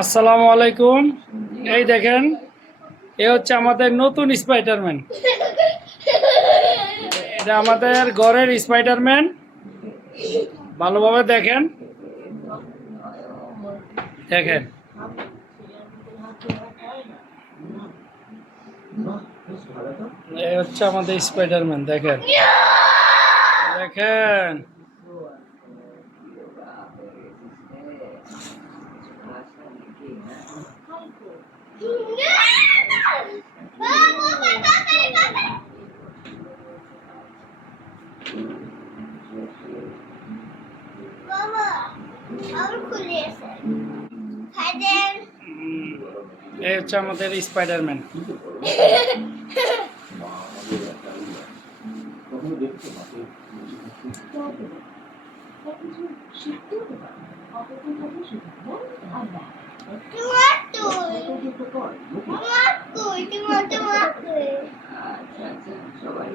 আসসালামু আলাইকুম। এই দেখেন, এ হচ্ছে আমাদের নতুন স্পাইডারম্যান। এটা আমাদের ঘরের স্পাইডারম্যান। ভালোভাবে দেখেন দেখেন এই হচ্ছে আমাদের স্পাইডারম্যান। দেখেন দেখেন এই হচ্ছে আমাদের স্পাইডারম্যান। সবাই